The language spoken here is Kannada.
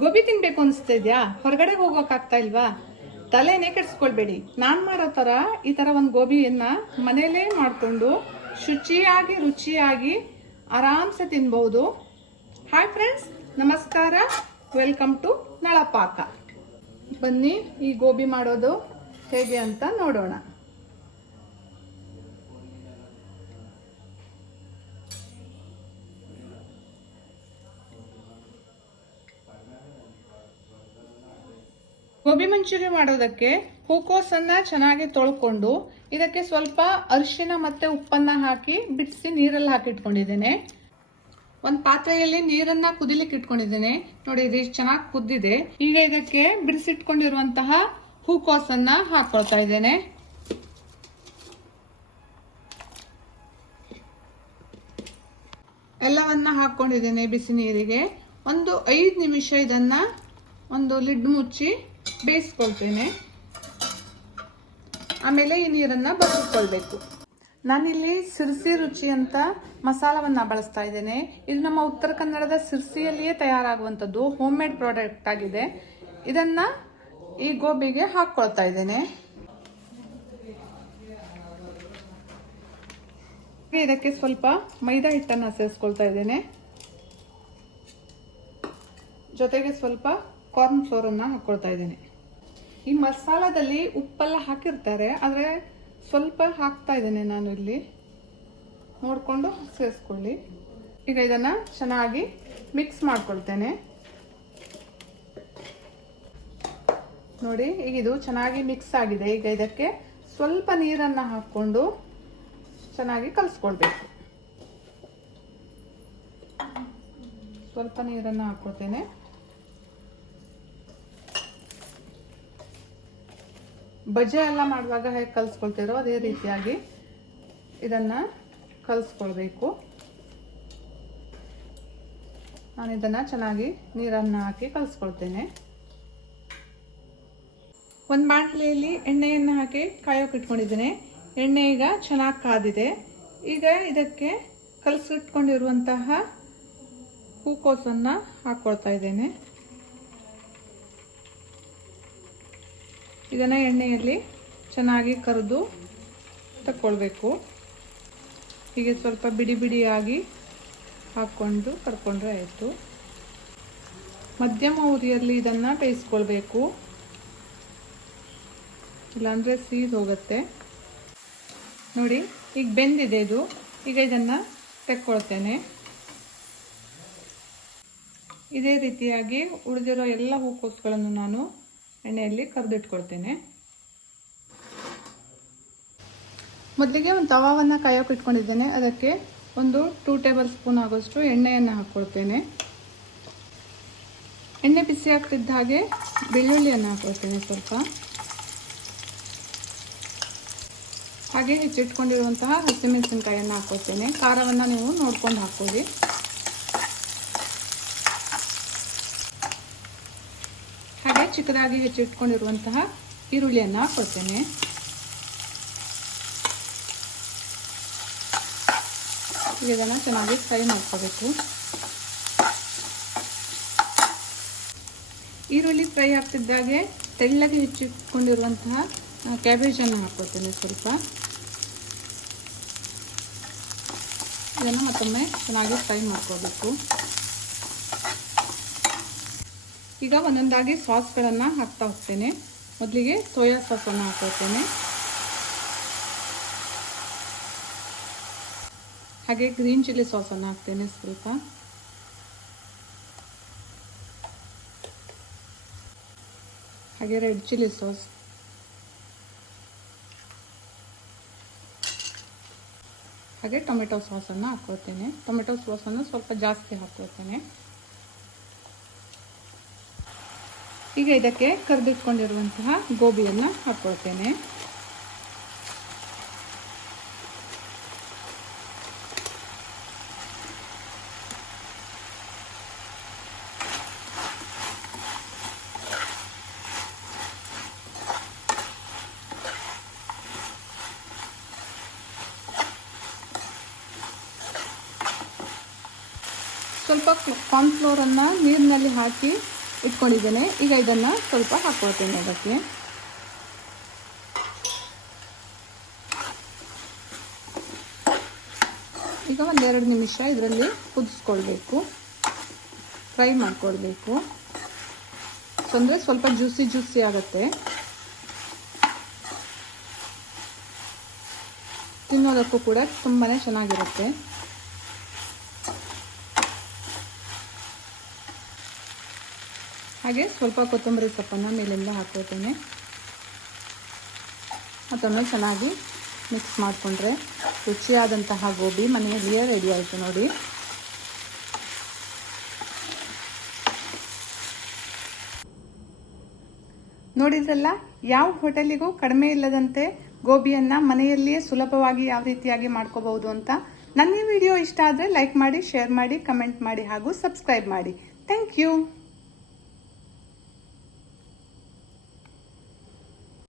ಗೋಬಿ ತಿನ್ಬೇಕು ಅನಿಸ್ತಾ ಇದೆಯಾ? ಹೊರಗಡೆ ಹೋಗೋಕ್ಕಾಗ್ತಾ ಇಲ್ವಾ? ತಲೆನೇ ಕೆಡಿಸ್ಕೊಳ್ಬೇಡಿ. ನಾನು ಮಾಡೋ ಥರ ಈ ಥರ ಒಂದು ಗೋಬಿಯನ್ನು ಮನೆಯಲ್ಲೇ ಮಾಡಿಕೊಂಡು ಶುಚಿಯಾಗಿ ರುಚಿಯಾಗಿ ಆರಾಮ್ಸೆ ತಿನ್ಬೋದು. ಹಾಯ್ ಫ್ರೆಂಡ್ಸ್, ನಮಸ್ಕಾರ. ವೆಲ್ಕಮ್ ಟು ನಳಪಾಕ. ಬನ್ನಿ ಈ ಗೋಬಿ ಮಾಡೋದು ಹೇಗೆ ಅಂತ ನೋಡೋಣ. ಗೋಬಿ ಮಂಚೂರಿ ಮಾಡೋದಕ್ಕೆ ಹೂಕೋಸನ್ನ ಚೆನ್ನಾಗಿ ತೊಳ್ಕೊಂಡು ಇದಕ್ಕೆ ಸ್ವಲ್ಪ ಅರಿಶಿನ ಮತ್ತೆ ಉಪ್ಪನ್ನ ಹಾಕಿ ಬಿಡಿಸಿ ನೀರಲ್ಲಿ ಹಾಕಿಟ್ಕೊಂಡಿದ್ದೇನೆ. ಒಂದು ಪಾತ್ರೆಯಲ್ಲಿ ನೀರನ್ನ ಕುದಿಲಿಕ್ಕೆ ಇಟ್ಕೊಂಡಿದ್ದೇನೆ. ನೋಡಿ, ಇದು ಚೆನ್ನಾಗಿ ಕುದ್ದಿದೆ. ಈಗ ಇದಕ್ಕೆ ಬಿಡಿಸಿಟ್ಕೊಂಡಿರುವಂತಹ ಹೂಕೋಸನ್ನ ಹಾಕೊಳ್ತಾ ಇದ್ದೇನೆ. ಎಲ್ಲವನ್ನ ಹಾಕೊಂಡಿದ್ದೇನೆ ಬಿಸಿ ನೀರಿಗೆ. ಒಂದು 5 ನಿಮಿಷ ಇದನ್ನ ಒಂದು ಲಿಡ್ ಮುಚ್ಚಿ ಬೇಯಿಸ್ಕೊಳ್ತೇನೆ. ಆಮೇಲೆ ಈ ನೀರನ್ನ ಬಸಿಕೊಳ್ಬೇಕು. ನಾನಿಲ್ಲಿ ಸಿರ್ಸಿ ರುಚಿ ಅಂತ ಮಸಾಲವನ್ನ ಬಳಸ್ತಾ ಇದ್ದೇನೆ. ಇದು ನಮ್ಮ ಉತ್ತರ ಕನ್ನಡದ ಸಿರ್ಸಿಯಲ್ಲಿಯೇ ತಯಾರಾಗುವಂಥದ್ದು, ಹೋಮ್ ಮೇಡ್ ಪ್ರಾಡಕ್ಟ್ ಆಗಿದೆ. ಇದನ್ನ ಈ ಗೋಬಿಗೆ ಹಾಕೊಳ್ತಾ ಇದ್ದೇನೆ. ಇದಕ್ಕೆ ಸ್ವಲ್ಪ ಮೈದಾ ಹಿಟ್ಟನ್ನು ಸೇರಿಸ್ಕೊಳ್ತಾ ಇದ್ದೇನೆ. ಜೊತೆಗೆ ಸ್ವಲ್ಪ ಕಾರ್ನ್ ಫ್ಲೋರ್ ಅನ್ನ ಹಾಕೊಳ್ತಾ ಇದ್ದೇನೆ. ಈ ಮಸಾಲದಲ್ಲಿ ಉಪ್ಪೆಲ್ಲ ಹಾಕಿರ್ತಾರೆ, ಆದರೆ ಸ್ವಲ್ಪ ಹಾಕ್ತಾ ಇದ್ದೇನೆ ನಾನು ಇಲ್ಲಿ. ನೋಡಿಕೊಂಡು ಸೇರಿಸ್ಕೊಳ್ಳಿ. ಈಗ ಇದನ್ನ ಚೆನ್ನಾಗಿ ಮಿಕ್ಸ್ ಮಾಡ್ಕೊಳ್ತೇನೆ. ನೋಡಿ, ಈಗ ಇದು ಚೆನ್ನಾಗಿ ಮಿಕ್ಸ್ ಆಗಿದೆ. ಈಗ ಇದಕ್ಕೆ ಸ್ವಲ್ಪ ನೀರನ್ನ ಹಾಕೊಂಡು ಚೆನ್ನಾಗಿ ಕಲಿಸ್ಕೊಳ್ಬೇಕು. ಸ್ವಲ್ಪ ನೀರನ್ನ ಹಾಕೊಳ್ತೇನೆ. ಬಜೆ ಎಲ್ಲ ಮಾಡುವಾಗ ಹೇಗೆ ಕಲಿಸ್ಕೊಳ್ತೀರೋ ಅದೇ ರೀತಿಯಾಗಿ ಇದನ್ನ ಕಲಿಸ್ಕೊಳ್ಬೇಕು. ನಾನು ಇದನ್ನ ಚೆನ್ನಾಗಿ ನೀರನ್ನು ಹಾಕಿ ಕಲಿಸ್ಕೊಳ್ತೇನೆ. ಒಂದು ಬಾಣಲೆಯಲ್ಲಿ ಎಣ್ಣೆಯನ್ನು ಹಾಕಿ ಕಾಯೋಕೆ ಇಟ್ಕೊಂಡಿದ್ದೇನೆ. ಎಣ್ಣೆ ಈಗ ಚೆನ್ನಾಗಿ ಕಾದಿದೆ. ಈಗ ಇದಕ್ಕೆ ಕಲಸಿಟ್ಕೊಂಡಿರುವಂತಹ ಹೂಕೋಸನ್ನು ಹಾಕ್ಕೊಳ್ತಾ ಇದ್ದೇನೆ. ಇದನ್ನು ಎಣ್ಣೆಯಲ್ಲಿ ಚೆನ್ನಾಗಿ ಕರೆದು ತಕ್ಕೊಳ್ಬೇಕು. ಹೀಗೆ ಸ್ವಲ್ಪ ಬಿಡಿ ಬಿಡಿಯಾಗಿ ಹಾಕ್ಕೊಂಡು ಕರ್ಕೊಂಡ್ರೆ ಆಯಿತು. ಮಧ್ಯಮ ಉರಿಯಲ್ಲಿ ಇದನ್ನು ಬೇಯಿಸ್ಕೊಳ್ಬೇಕು, ಇಲ್ಲಾಂದರೆ ಸೀದ್ ಹೋಗುತ್ತೆ. ನೋಡಿ, ಈಗ ಬೆಂದಿದೆ ಇದು. ಈಗ ಇದನ್ನು ತೆಕ್ಕೊಳ್ತೇನೆ. ಇದೇ ರೀತಿಯಾಗಿ ಉಳಿದಿರೋ ಎಲ್ಲ ಹೂಕೋಸುಗಳನ್ನು ನಾನು ಎಣ್ಣೆಯಲ್ಲಿ ಕರೆದಿಟ್ಕೊಳ್ತೇನೆ. ಮೊದಲಿಗೆ ಒಂದು ತವಾವನ್ನು ಕಾಯೋಕೆ ಇಟ್ಕೊಂಡಿದ್ದೇನೆ. ಅದಕ್ಕೆ ಒಂದು 2 ಟೇಬಲ್ ಸ್ಪೂನ್ ಆಗೋಷ್ಟು ಎಣ್ಣೆಯನ್ನು ಹಾಕ್ಕೊಳ್ತೇನೆ. ಎಣ್ಣೆ ಬಿಸಿ ಆಗ್ತಿದ್ದ ಹಾಗೆ ಬೆಳ್ಳುಳ್ಳಿಯನ್ನು ಹಾಕ್ಕೊಳ್ತೇನೆ ಸ್ವಲ್ಪ. ಹಾಗೆ ಹೆಚ್ಚಿಟ್ಕೊಂಡಿರುವಂತಹ ಹಸಿಮೆಣಸಿನಕಾಯಿಯನ್ನು ಹಾಕ್ಕೊಳ್ತೇನೆ. ಖಾರವನ್ನು ನೀವು ನೋಡ್ಕೊಂಡು ಹಾಕ್ಕೊಳ್ಳಿ. ಹಾಗೆ ಚಿಕ್ಕದಾಗಿ ಹೆಚ್ಚಿಟ್ಕೊಂಡಿರುವಂತಹ ಈರುಳ್ಳಿಯನ್ನು ಹಾಕ್ಕೊಳ್ತೇನೆ. ಇದನ್ನು ಚೆನ್ನಾಗಿ ಫ್ರೈ ಮಾಡ್ಕೋಬೇಕು. ಈರುಳ್ಳಿ ಫ್ರೈ ಆಗ್ತಿದ್ದಾಗೆ ತೆಳ್ಳಗೆ ಹೆಚ್ಚಿಟ್ಕೊಂಡಿರುವಂತಹ ಕ್ಯಾಬೇಜನ್ನು ಹಾಕ್ಕೊಳ್ತೇನೆ ಸ್ವಲ್ಪ. ಇದನ್ನು ಮತ್ತೊಮ್ಮೆ ಚೆನ್ನಾಗಿ ಫ್ರೈ ಮಾಡ್ಕೋಬೇಕು. ಈಗ ಒಂದೊಂದಾಗಿ ಸಾಸ್ಗಳನ್ನು ಹಾಕ್ತಾ ಹೋಗ್ತೇನೆ. ಮೊದಲಿಗೆ ಸೋಯಾ ಸಾಸನ್ನು ಹಾಕ್ಕೊಳ್ತೇನೆ. ಹಾಗೆ ಗ್ರೀನ್ ಚಿಲ್ಲಿ ಸಾಸನ್ನು ಹಾಕ್ತೇನೆ ಸ್ವಲ್ಪ. ಹಾಗೆ ರೆಡ್ ಚಿಲ್ಲಿ ಸಾಸ್, ಹಾಗೆ ಟೊಮೆಟೊ ಸಾಸನ್ನು ಹಾಕ್ಕೊಳ್ತೇನೆ. ಟೊಮೆಟೊ ಸಾಸನ್ನು ಸ್ವಲ್ಪ ಜಾಸ್ತಿ ಹಾಕ್ಕೊಳ್ತೇನೆ. ಈಗ ಇದಕ್ಕೆ ಕರೆದಿಟ್ಕೊಂಡಿರುವಂತಹ ಗೋಬಿಯನ್ನು ಹಾಕ್ಕೊಳ್ತೇನೆ. ಸ್ವಲ್ಪ ಕಾರ್ನ್ಫ್ಲೋರನ್ನು ನೀರಿನಲ್ಲಿ ಹಾಕಿ ಇಟ್ಕೊಂಡಿದ್ದೇನೆ. ಈಗ ಇದನ್ನು ಸ್ವಲ್ಪ ಹಾಕ್ಕೊಳ್ತೇನೆ ಅದಕ್ಕೆ. ಈಗ ಒಂದೆರಡು ನಿಮಿಷ ಇದರಲ್ಲಿ ಕುದಿಸ್ಕೊಳ್ಬೇಕು, ಫ್ರೈ ಮಾಡ್ಕೊಳ್ಬೇಕು. ಅಂದರೆ ಸ್ವಲ್ಪ ಜ್ಯೂಸಿ ಆಗುತ್ತೆ, ತಿನ್ನೋದಕ್ಕೂ ಕೂಡ ತುಂಬಾ ಚೆನ್ನಾಗಿರುತ್ತೆ. ಹಾಗೆ ಸ್ವಲ್ಪ ಕೊತ್ತಂಬರಿ ಸೊಪ್ಪನ್ನು ಮೇಲಿಂದ ಹಾಕ್ಕೊಳ್ತೇನೆ. ಮತ್ತೊಮ್ಮೆ ಚೆನ್ನಾಗಿ ಮಿಕ್ಸ್ ಮಾಡಿಕೊಂಡ್ರೆ ರುಚಿಯಾದಂತಹ ಗೋಬಿ ಮನೆಯಲ್ಲಿಯೇ ರೆಡಿ ಆಯಿತು ನೋಡಿ. ನೋಡಿದ್ರಲ್ಲ, ಯಾವ ಹೋಟೆಲಿಗೂ ಕಡಿಮೆ ಇಲ್ಲದಂತೆ ಗೋಬಿಯನ್ನು ಮನೆಯಲ್ಲಿಯೇ ಸುಲಭವಾಗಿ ಯಾವ ರೀತಿಯಾಗಿ ಮಾಡ್ಕೋಬಹುದು ಅಂತ. ನನ್ನ ಈ ವಿಡಿಯೋ ಇಷ್ಟ ಆದರೆ ಲೈಕ್ ಮಾಡಿ, ಶೇರ್ ಮಾಡಿ, ಕಮೆಂಟ್ ಮಾಡಿ ಹಾಗೂ ಸಬ್ಸ್ಕ್ರೈಬ್ ಮಾಡಿ. Thank you.